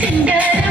Singer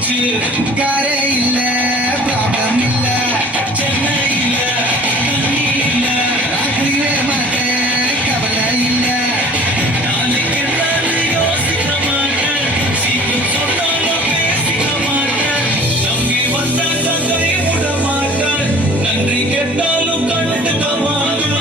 காரே இல்ல problem இல்ல சென்னை இல்ல தண்ணி இல்ல ராத்திரியே மாட்டேன் கவலை இல்ல நாளைக்கு எல்லாரும் யோசிக்க மாட்டேன் சீக்கிரம் சொன்னாலும் பேசிக்க மாட்டேன் நம்பி வந்தாங்க கை விட மாட்டேன் நன்றி கேட்டாலும் கண்டுக்க மாட்டேன்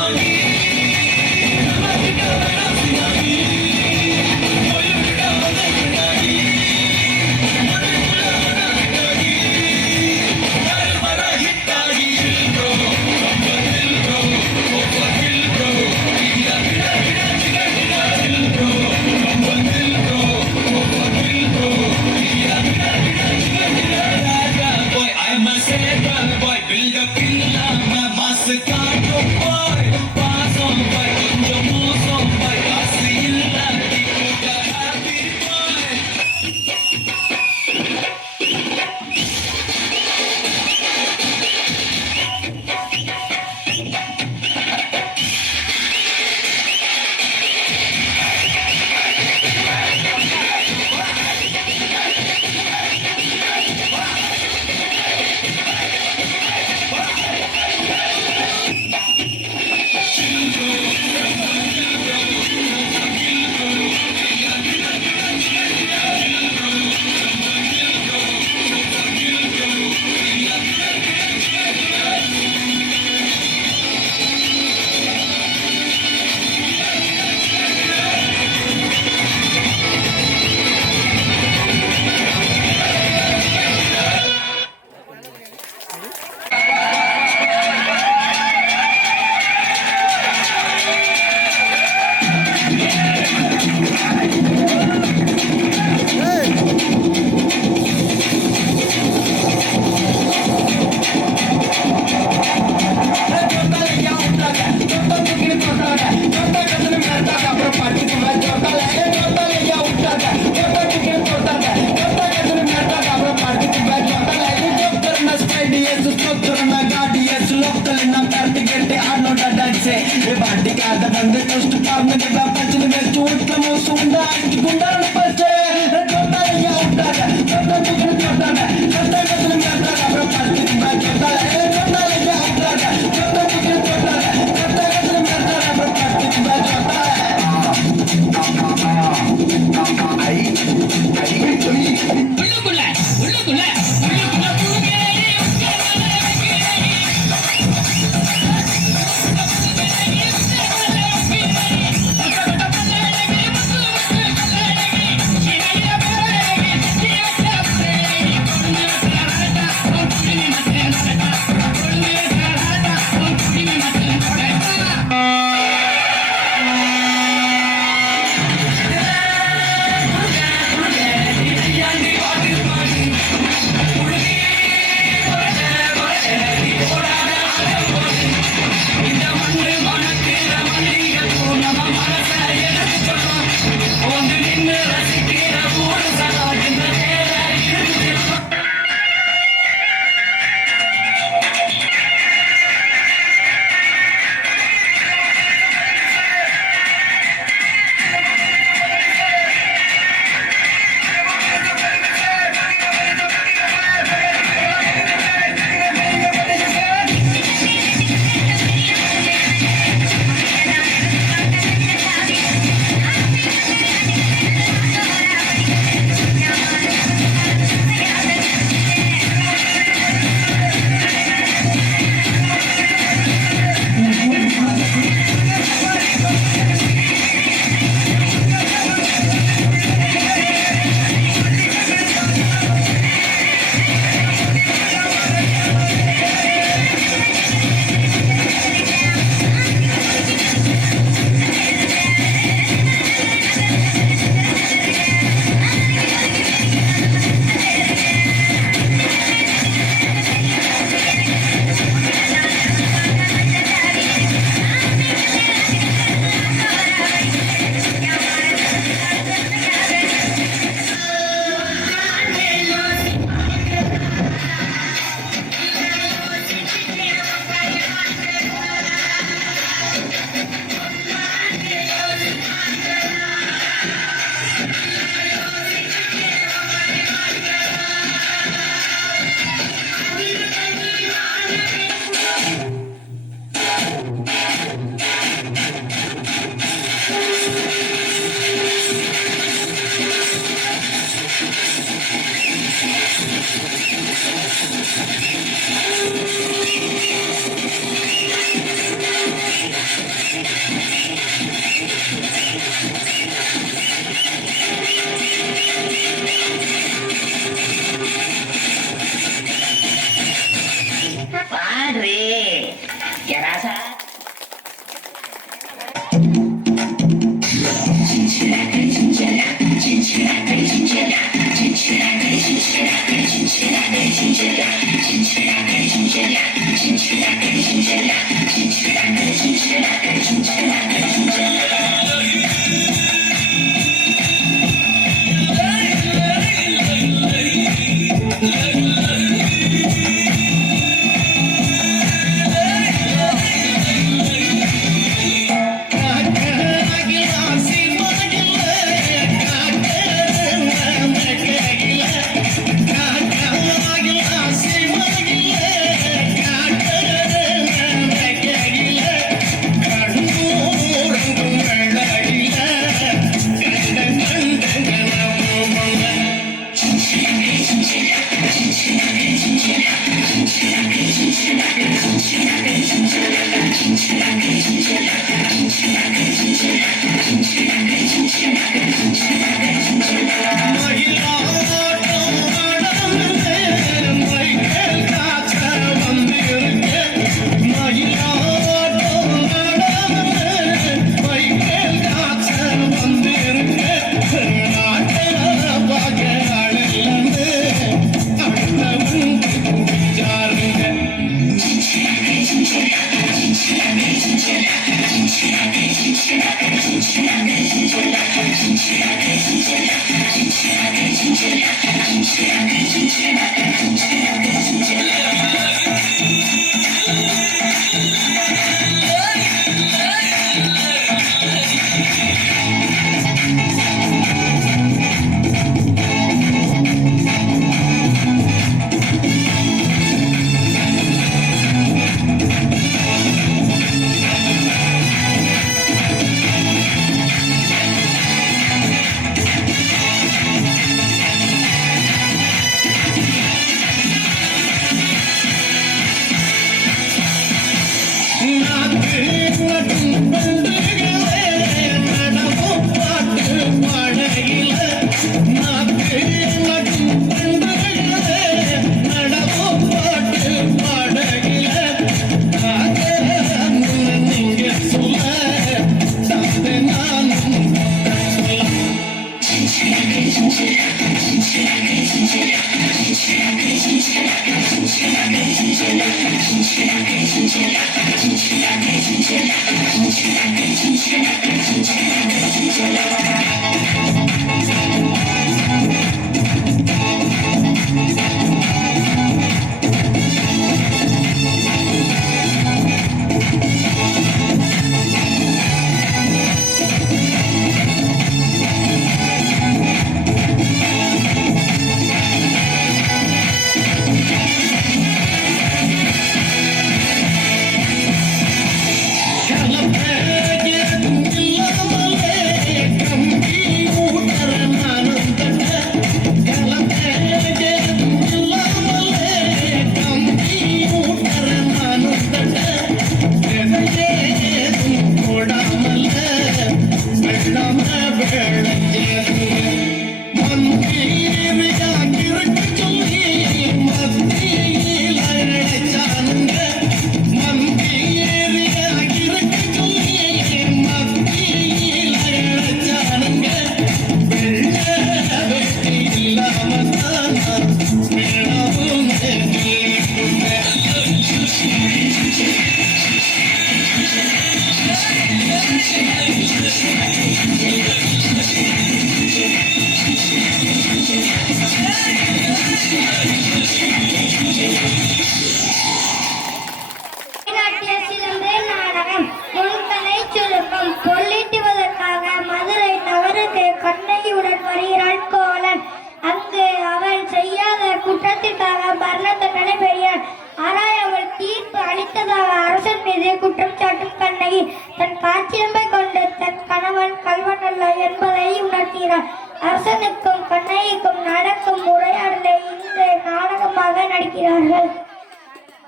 கண்ணகியுடன் வருகிறாள் கோவலன். அங்கு அவள் செய்யாத குற்றத்திற்காக மரண தண்டனை பெறுகிறாள். ஆனால் அவள் தீர்ப்பு அளித்ததாக அரசன் மீது குற்றம் சாட்டும் கண்ணகி தன் காட்சியம்பை கொண்டு தன் கணவன் கல்வன் அல்ல என்பதை உணர்த்துகிறாள். அரசனுக்கும் கண்ணகிக்கும் நடக்கும் உரையாடலை இந்த நாடகமாக நடிக்கிறார். பார்க்கிறார்கள்.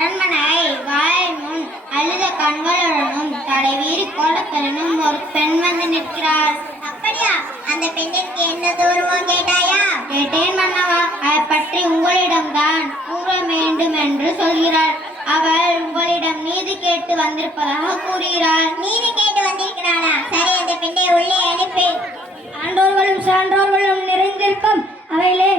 அரண்மனை வாய் முன் அழுத கண்களுடனும் தலைவீறி கோலத்துடனும் ஒரு பெண் வந்து நிற்கிறாள். அப்படியா? அந்த பெண்ணிற்கு என்ன தூரமோ கேட்டாயா? கேட்டேன் மன்னவா. அதை பற்றி உங்களிடம்தான் கூற வேண்டும் என்று சொல்கிறாள். அவள் உங்களிடம் நீதி கேட்டு வந்திருப்பதாக கூறுகிறாள். நீதி கேட்டு வந்திருக்கிறாளா? சரி, அந்த பெண்ணை உள்ளே அனுப்பி. ஆண்டோர்களும் சான்றோர்களும் நிறைந்திருக்கும் அவையிலே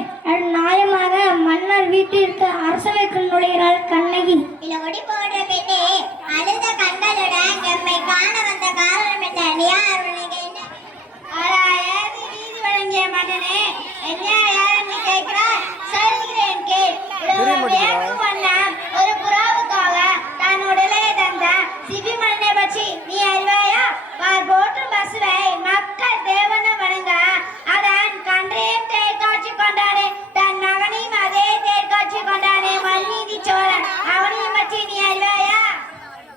நியாயமாக மன்னர் வீட்டிற்கு அரசவைக்கு நுழைகிறாள் கண்ணகி. இல்ல ஒடி போன்ற பெண்ணே, அழுத கண்களுடன் எம்மை காண வந்த காரணம் என்ன? யார் உனக்கு என்ன? ஆராயாது நீதி வழங்கிய மன்னனே, என்ன யாருன்னு கேட்கிறார்? சொல்கிறேன் கேள். ஒரு புறாவுக்காக தான் உடலை தந்த சிபி மன்னனை பற்றி நீ அறிவாயா? போற்றும் பசுவை மக்கள் தேவன வணங்க அதன் கன்றையும் தேர்காட்சி கொண்டானே, தன் மகனையும் அதே தேர்காட்சி கொண்டானே மன்நீதி சோழன். அவனையும் பற்றி நீ அறிவாயா?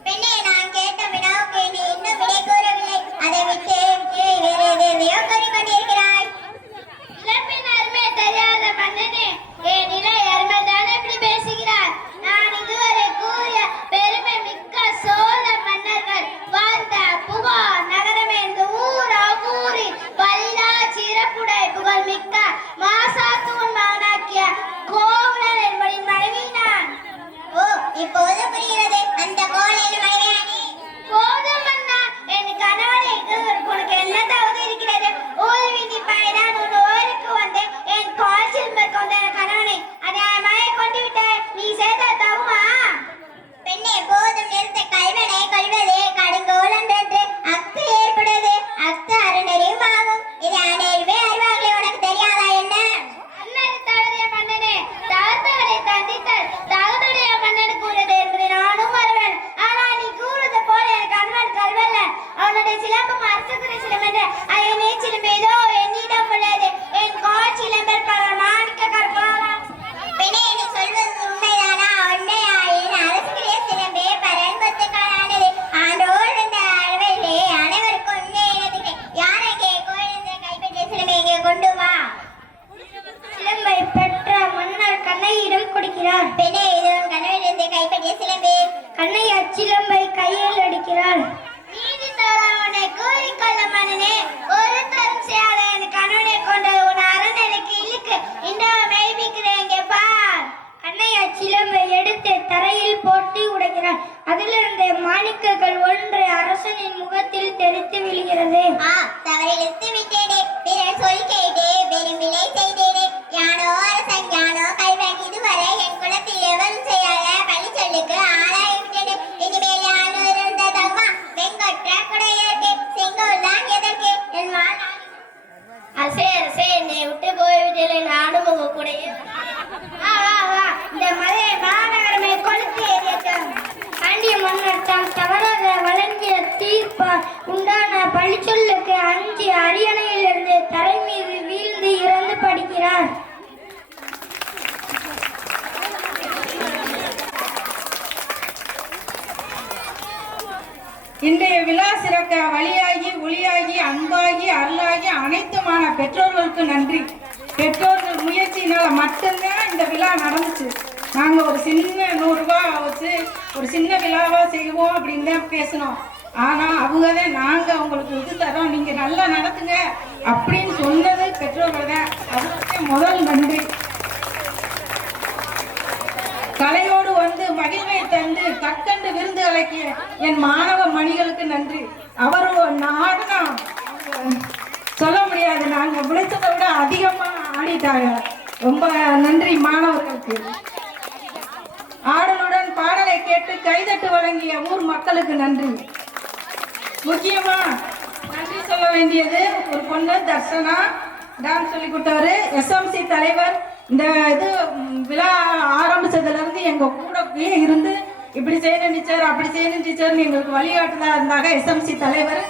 பெண்ணே, நான் கேட்ட வினாவுக்கு நீ இன்னும் விடை கூறவில்லை. அதை விட்டு வேறு எதையோ கூறிக்கொண்டிருக்கிறாய். இழப்பின் அருமை தெரியாத மன்னனே, என் நிலை அருமைதான் எப்படி பேசுகிறார்? நான் இதுவரை கூறிய பெருமை மிக்க சோழ மன்னர்கள் வாழ்ந்த புகார் நகரமே இந்த ஊர் அவ்வூரில் பல்லா சிறப்புடை புகழ் மிக்க மாசாத்துவன் மகனாக்கிய கோவலன் என்பதின் மனைவி நான். ஓ, இப்போது புரிகிறது. அந்த கோவலன் மனைவி போதும் மன்னா, என் கணவனுக்கு உனக்கு என்ன தகுதி இருக்கிறது? ஊர் விதி பயனான் உன் ஊருக்கு வந்து என் கால் சிலம்பர் கொண்ட கணவனை அநியாயமாய் கொண்டு விட்டாய். நீ செய்த தகுமா? பெண்ணே, போதும் நிறுத்த. கல்வனை கொள்வதே கடுங்கோலன் என்று அத்து ஏற்படுவது அத்து அருணறியும் ஆகும். இது அனைவருமே அறிவார்களே, உனக்கு தெரியாதா என்ன? அண்ணன் தவறிய மன்னனே, தவறுதலை தண்டித்தல் தகுதுடைய மன்னன் கூறுவது என்பதை நானும் அறிவேன். ஆனால் நீ கூறுவது போல என் கணவன் கல்வல்ல. அவனுடைய சிலம்பம் அரசுக்குரிய சிலம்பென்று அயனே சிலம்பு ஏதோ என்னிடம் உள்ளது. என் கால் சிலம்பர் பல மாணிக்க கற்கலாம். பெண்ணே, நீ சொல்வது உண்மைதானா? உண்மையாயின் அரசுக்குரிய சிலம்பே பரன்பத்துக்கானது. ஆண்டோடு இந்த அளவிலே அனைவருக்கும் உண்மை இனத்துக்கு யாரை கோயிலை கைப்பற்றிய சிலம்பை இங்கே கொண்டு வா. சிலம்பை பெற்ற மன்னர் கண்ணையிடம் கொடுக்கிறார். பெண்ணே, இது உன் கணவனிடத்தை கைப்பற்றிய சிலம்பே. கண்ணகி அச்சிலம்பை கையில் அடிக்கிறாள். நீதி தோழவனை கூறிக்கொள்ள மன்னனே, ஒரு தரம் செய்யாத என் கணவனை கொண்ட உன் அரண்மனைக்கு இழுக்கு இந்த மெய்பிக்கிறேன். இங்கே பார். கண்ணகி அச்சிலம்பை எடுத்து தரையில் போட்டு உடைக்கிறாள். அதிலிருந்து மாணிக்கங்கள் ஒன்று அரசனின் முகத்தில் தெரித்து விழுகிறது. தவறிழுத்து விட்டேனே, பிறர் சொல் கேட்டே பெரும் விலை செய்தேனே. யானோ அரசன், யானோ கல்வன், இதுவரை என் குலத்தில் எவரும் செய்யாத பழி சொல்லுக்கு ஆளாகிவிட்டேனே. இனிமேல் யானோ இருந்த தகுமா? வெங்கொற்ற குடையற்கு செங்கோல்தான் எதற்கு? என் வாழ்நாள் அரசே என்னை விட்டு போய்விட்டேன். நானும் உங்க கூடைய இந்த மலை மாநகரமே கொளுத்தி எறியட்டும். பாண்டிய மன்னர் தாம் தவறாக வழங்கிய தீர்ப்பால் உண்டான பழிச்சொல்லுக்கு அஞ்சி அரியணையிலிருந்து தரை மீது வீழ்ந்து இறந்து படுகிறார். இன்றைய விழா சிறக்க வழியாகி ஒளியாகி அன்பாகி அருளாகி அனைத்துமான பெற்றோர்களுக்கு நன்றி. பெற்றோர்கள் முயற்சியினால மட்டும்தான் இந்த விழா நடந்துச்சு. நாங்கள் ஒரு சின்ன 100 ரூபா வச்சு ஒரு சின்ன விழாவா செய்வோம் அப்படின்னு தான் பேசினோம். ஆனால் அவங்க தான் நாங்கள் உங்களுக்கு இது தரோம், நீங்கள் நல்லா நடத்துங்க அப்படின்னு சொன்னது பெற்றோர்கள் தான். அவங்களுக்கு முதல் நன்றி. கலையோடு வந்து மகிழ்வை தந்து கற்கண்டு விருந்து அழைக்கிய என் மாணவ மணிகளுக்கு நன்றி. அவரும் நாடுனா சொல்ல முடியாது, நாங்கள் விளைச்சதை விட அதிகமாக ஆடிட்டாங்க. ரொம்ப நன்றி மாணவர்களுக்கு. ஆடலுடன் பாடலை கேட்டு கைதட்டு வழங்கிய ஊர் மக்களுக்கு நன்றி. முக்கியமா நன்றி சொல்ல வேண்டியது ஒரு பொண்ணு தர்ஷனா, டான்ஸ் சொல்லி கொடுத்தவர், எஸ்எம்சி தலைவர். இந்த இது விழா ஆரம்பிச்சதுல இருந்து எங்க கூடவே இருந்து இப்படி செய்யணும் டீச்சர் அப்படி செய்யணும் டீச்சர்னு எங்களுக்கு வழிகாட்டுதா இருந்தாங்க எஸ்எம்சி தலைவர்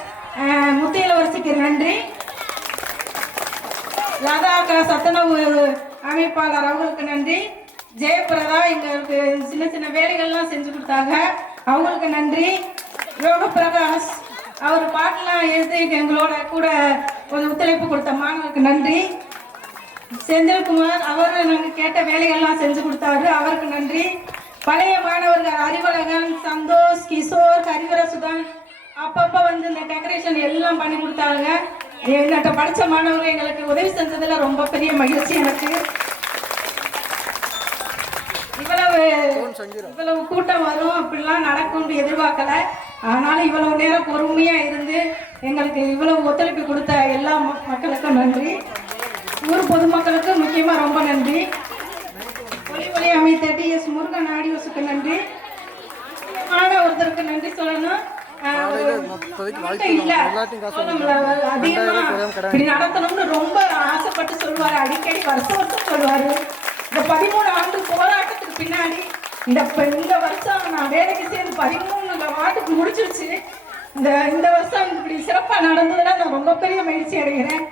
முத்தியலவரசிக்கு நன்றி. ராதாக்கா சத்துணவு அமைப்பாளர் அவங்களுக்கு நன்றி. ஜெயபிரதா எங்களுக்கு சின்ன சின்ன வேலைகள்லாம் செஞ்சு கொடுத்தாங்க, அவங்களுக்கு நன்றி. யோக பிரகாஷ் அவர் பாட்டெல்லாம் எழுதி எங்களோட கூட கொஞ்சம் ஒத்துழைப்பு கொடுத்த மாணவருக்கு நன்றி. செந்தில்குமார் அவர் நாங்கள் கேட்ட வேலைகள்லாம் செஞ்சு கொடுத்தாரு, அவருக்கு நன்றி. பழைய மாணவர்கள் அறிவழகன், சந்தோஷ், கிஷோர், ஹரிவரசுதன் அப்பப்போ வந்து இந்த டெக்கரேஷன் எல்லாம் பண்ணி கொடுத்தாங்க. என்னட்ட படித்த மாணவர்கள் எங்களுக்கு உதவி செஞ்சதில் ரொம்ப பெரிய மகிழ்ச்சி எனக்கு. இவ்வளவு கூட்டம் வரும் அப்படிலாம் நடக்கும்னு எதிர்பார்க்கல. ஆனாலும் இவ்வளவு நேரம் பொறுமையா இருந்து எங்களுக்கு இவ்வளவு ஒத்துழைப்பு கொடுத்த எல்லா மக்களுக்கும் நன்றி. ஊர் பொதுமக்களுக்கு முக்கியமா ரொம்ப நன்றி. ஒளி அமைத்த டிஎஸ் முருகன் ஆடியோஸுக்கு நன்றி. ஒருத்தருக்கு நன்றி சொல்லணும். இல்ல அதிகமா இப்படி நடத்தணும்னு ரொம்ப ஆசைப்பட்டு சொல்லுவாரு, அடிக்கடி வருஷம் சொல்லுவாரு. இந்த 13 ஆண்டு போராட்டத்துக்கு பின்னாடி இந்த வருஷம் நான் வேலைக்கு சேர்ந்து 13 வார்டுக்கு முடிச்சிருச்சு. இந்த வருஷம் இப்படி சிறப்பா நடந்ததுன்னா நான் ரொம்ப பெரிய மகிழ்ச்சி அடைகிறேன்.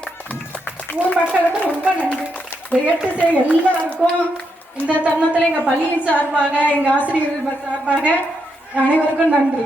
ஊர் மக்களுக்கு ரொம்ப நன்றி. இந்த எல்லாருக்கும் இந்த தருணத்துல எங்க பள்ளியின் சார்பாக, எங்க ஆசிரியர்கள் சார்பாக அனைவருக்கும் நன்றி.